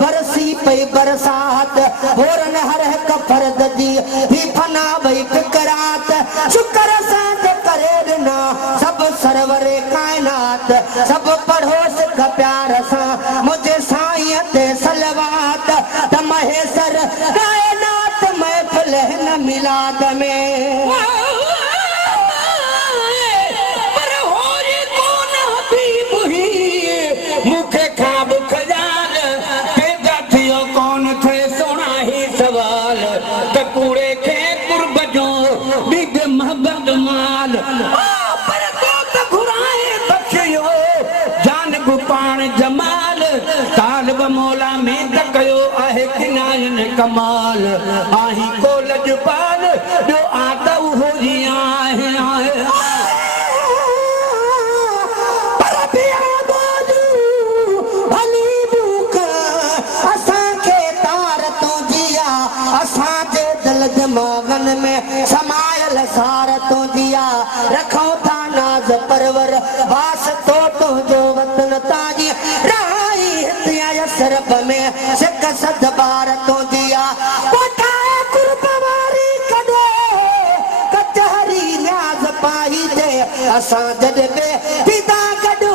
बरसी पई बरसात होरन हर कफर दी ही फना भई फिकरात शुक्र साथ करे बिना सब सरवरे कायनात सब पढ़ो सिख प्यार सा मुझे साईं ते सलवात त महेसर कायनात महफिल न मिलाद में मौला में तकयो आहे किनायन कमाल आही कोलज पाल जो आता हो जी आहे आहे पर पिया बाजू भली बुक असा के तार तो जिया असा जे दिल दिमागन में समायल सार तो जिया रखो था नाज परवर वास तो जो वतन ताजी सरब में सिक सद बार तो दिया कोठाए कुर्बानी कदे कचहरी न्याज पाई दे असा जद पे पिता कदू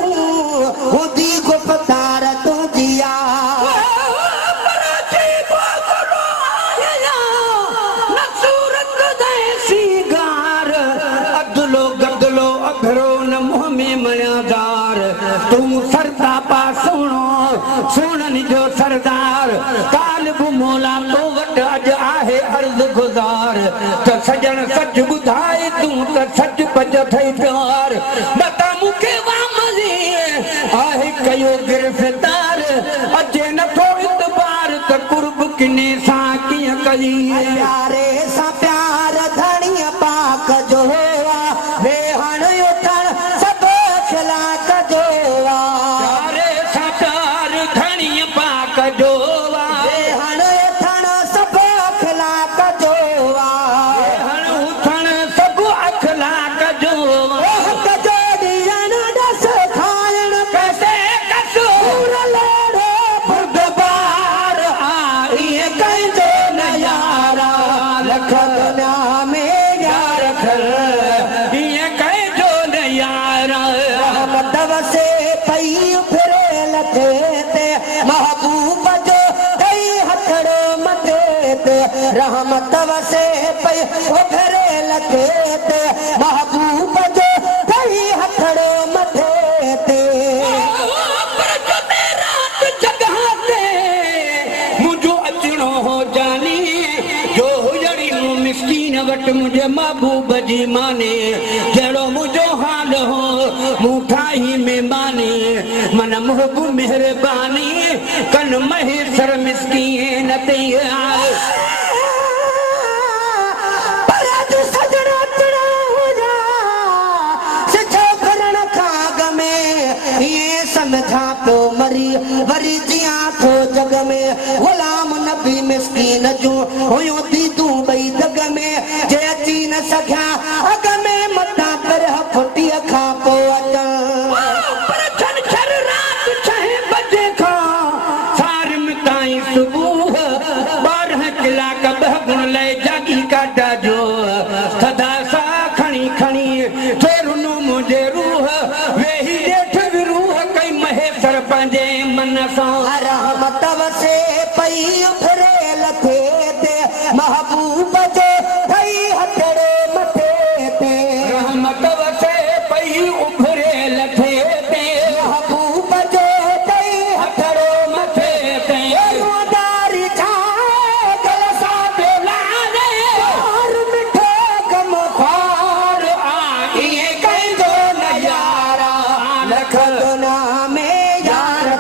हुदी गुफ्तार तो दिया पराठी बोलो आया नसूरत दे सीगार अदलो गदलो अभरो न मुंह में मयादार तुम सरता पा सुनो सोनन जो सरदार तालिब मौला तो वट अज आहे अर्ज गुजार त सजन सच बुधाए तू त सच पज थई प्यार बता मुखे वामजी आहे कयो गिरफ्तार अजे न थो इतबार त कुर्ब किने सा किया कई यारे सा प्यार धणी पाक जो होवा वे हण उठण सब खिलाक जो रहमत वसे पई उभरे लगे ते महबूब जो कई हथड़ो मथे ते पर जो रात जगह ते मुझो अचणो हो जानी जो जड़ी मिस्कीन वट मुझे महबूब जी माने जड़ो मुझो हाल हो मुठा ही में माने मन महबूब मेहरबानी कन महेसर मिस्कीन ते समझा तो मरी वरी जिया थो जग में गुलाम नबी मिस्कीन जो हुयो दी महबूब जो ठई हथड़े मथे ते रहमत वसे पई उभरे लथे ते महबूब जो ठई हथड़ो मथे ते दारी छाए गल सा बेलारे और मिठो गम ख्वार आई कंदो नयारा लख दुना में यार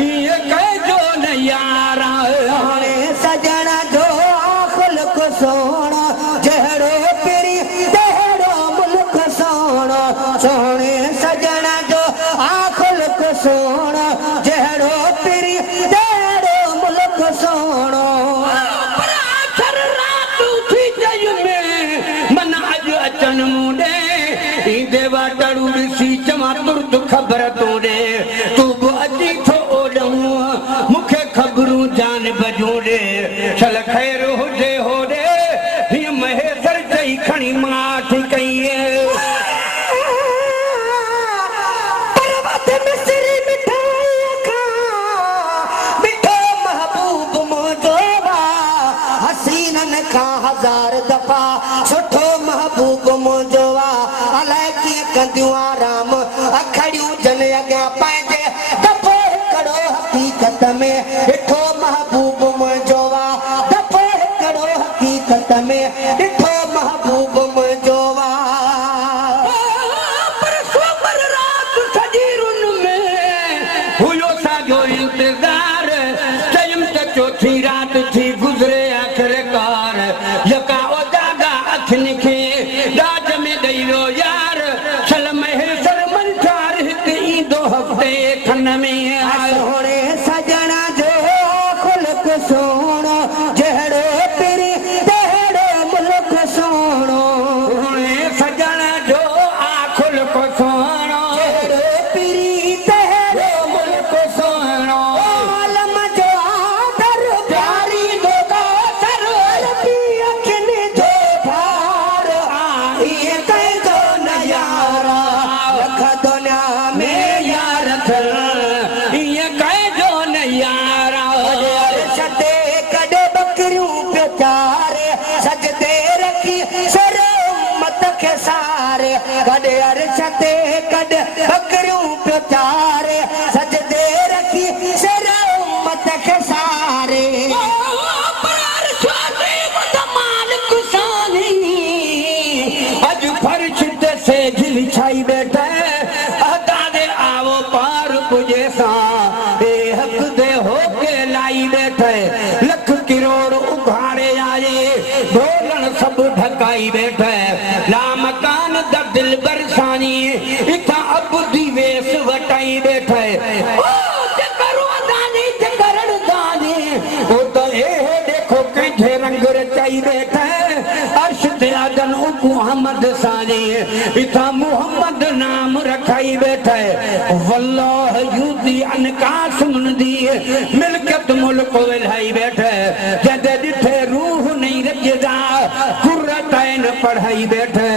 ये कंदो नयारा सोने सजन जो खुलक सोना जहड़ो पिरी तेहड़ो मुल्क सोना सोने सजन जो खुलक सोना जहड़ो पिरी तेहड़ो मुल्क सोना पर रात उठी जय में मन अज अचन मुंडे ईंदे वाटड़ू ॾिसी चवां तुर्त ख़बर तोड़े तू बि अची थो ओॾऊं मूंखे ख़बरूं जान बजूं ॾे चल ख़ैर हुजे होॾे हीअं महेसर चई खणी माठ कई पर्वत मिस्री मिठाई खा मिठो महबूब मुझो बा हसीनन का हजार दफा सुठो महबूब मुझो बा अलाए कीअं कंदियूं आराम अखड़ियूं जन अॻियां पंहिंजे दफ़ो हिकिड़ो हक़ीक़त में ॾिठो महबूब मुझो बा दफ़ो हिकिड़ो हक़ीक़त में ॾिठो महबूब मुझो बा पर सोमर रात सजीरुन में हुयो साॻियो इंतज़ार चयुमि त चोथी रात थी गुज़रे आख़िरकार यका ओजागा अखियुनि खे ॾाज में ॾेई वियो यार चल महेसर मंझार हिकु ईंदो हफ़्ते खन में आयो सोने सजना जो खुलक सोनो जहड़ो पिरी तेहड़ो मुल्क सोनो हुणे सजण जो आखुल को सोणो जहड़ो पिरी तेहड़ो मुल्क सोणो आलम जो आदर प्यारी दो सर रबी अखिन जो भार ये कह दो नयारा लख दुनिया में यार ये कह जो न यारा सते कॾे बकरियूं पियो चारे सजदे रखी सर उम्मत खे सारे कॾे अरशते कॾे बकरियूं पियो चारे सजदे रखी सर उम्मत खे सारे अज फर्श ते सेज विछाई बैठे अदा दे आवो पार पुजे सा ए हक दे होके लाई बैठे लख किरोड़ उघाड़े आए ढोलण सब ढकाई बैठे ला मकान द दिल बरसानी इथा अब दी वेस वटाई बैठे ओ चकरो दानी चकरण दानी ओ तो ए देखो कंहिंखे रंग रचाई बैठे अर्श ते आदन मुहम्मद सानी इथा मुहम्मद नाम रखाई बैठे वल्लाह यूदी अनकास मुंदी मिलकत मुल्क वेलाई बैठे जदे ॾिठे रूह नहीं रजदा कुर्रत ऐन पढ़ाई बैठे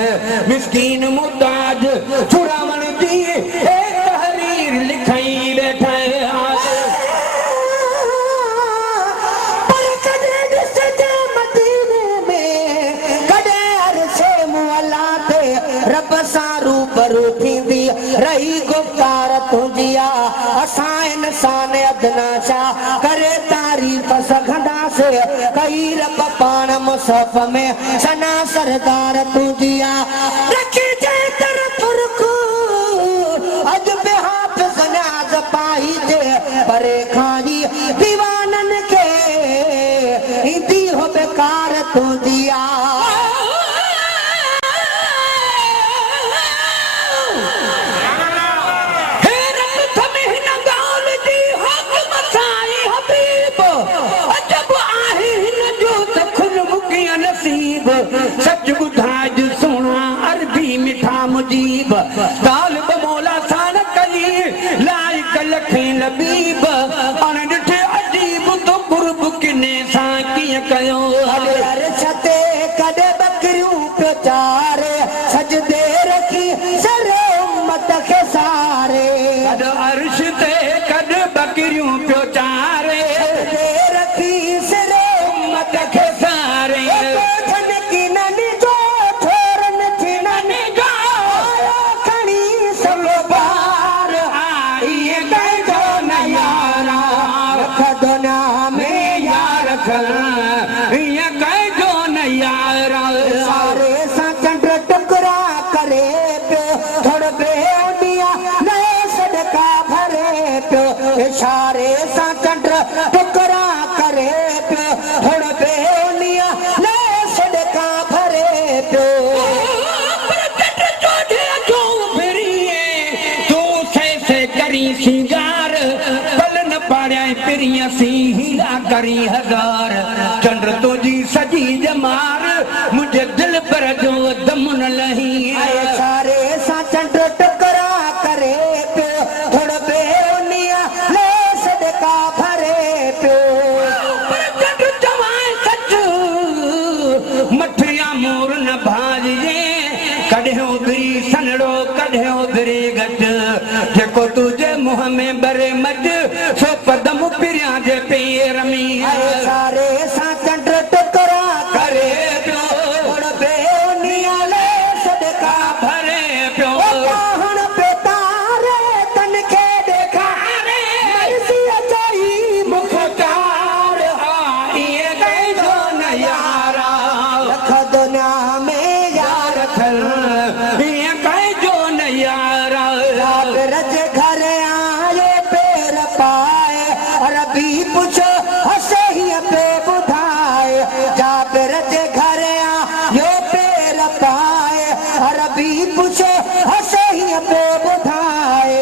मिस्कीन मुताज छुड़ावण दी एक तहरीर लिखाई बैठे पर कॾे ॾिसजे मदीने में कॾे अरशे मुअला ते रब सां रूबरू थींदी रही गुफ़्तार तुंहिंजी असां इंसान अदना छा करे तारीफ़ सघंदासीं कई रब पाण मुसहफ़ में सना सरदार तुंहिंजी रखी जे तरफ़ रुख अॼु बि हाफ़िज़ न्याज़ पाई जे परे खां दीवाननि खे ईंदी हो बेकार तुंहिंजी सच बुधाज सोना अरबी मिठा मुजीब तालिब मौला सान कली लाइक लखे लबीब अन ॾिठे अजीब तो कुर्ब किने सां कीअं कयो छते कॾे बकरियूं पियो चारे सजदे रखी सर उम्मत खे सारे अर्श ते कॾ बकरियूं पियो चारे सजदे रखी सर उम्मत खे करी हजार चंद्र तुझी सजी जमार मुझे दिल पर जो दम न लही अरे सारे सा चंड टकरा करे पियो थोड़ा बेउनिया ले सदका भरे पियो चंद्र चवाए सच मठिया मोर न भाॼिजे कढियो बिरी सनड़ो कढियो बिरी घट जेको तुझे मुंह में बरे मज सो पदम पिरिया जे पेर में अरे सारे सा चंड टकरा करे पियो थोड़ा बेउनिया ले सदका भरे पियो पाहण पे तारे तन के देखा रे मर्सी अचाई मुख्तार इहे कई जो न यारा लख दुनिया में यार रखल इहे कई जो न यारा रज घर आयो पेर पाए रबी पुछो हसे ही पे बुधाए जाब रज घर आयो पेर पाए रबी पुछो हसे ही पे बुधाए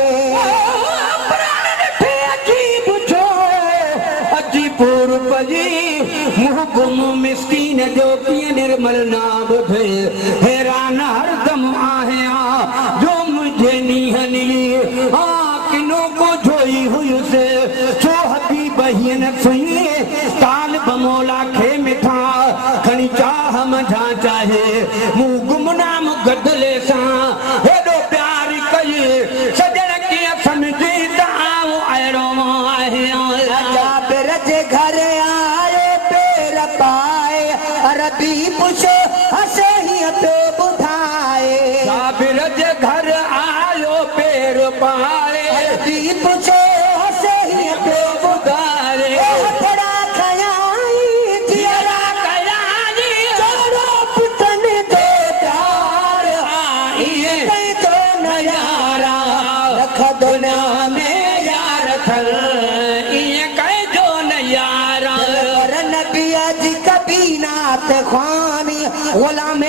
मिस्कीन जो कीअं निर्मल नाम थे हैरान हरदम आहियां जो मुझे नीहनी किनो को जोई हुयुसि छो हबी बहिन सुई ताल बमोला खे मिठा खणी चाह मझा चाहे मूं गुमनाम गदले सां हेॾो प्यार कई सजण कीअं सम्झी त आऊं अहिड़ो आहियां जाब रज घर आयो पेर पाए रबी पुछो हसे ही पे बुधाए साबिर जे घर आयो पेर पाए रबी पुछो हसे ही पे बुधारे थोड़ा खयाई जियरा कयानी छोड़ो पुटन दे प्यार इहे कहीं तो नयारा रख दुनिया में यार थल इहे कई जो न यारा नबी जी कबी नात ख्वानी गुलाम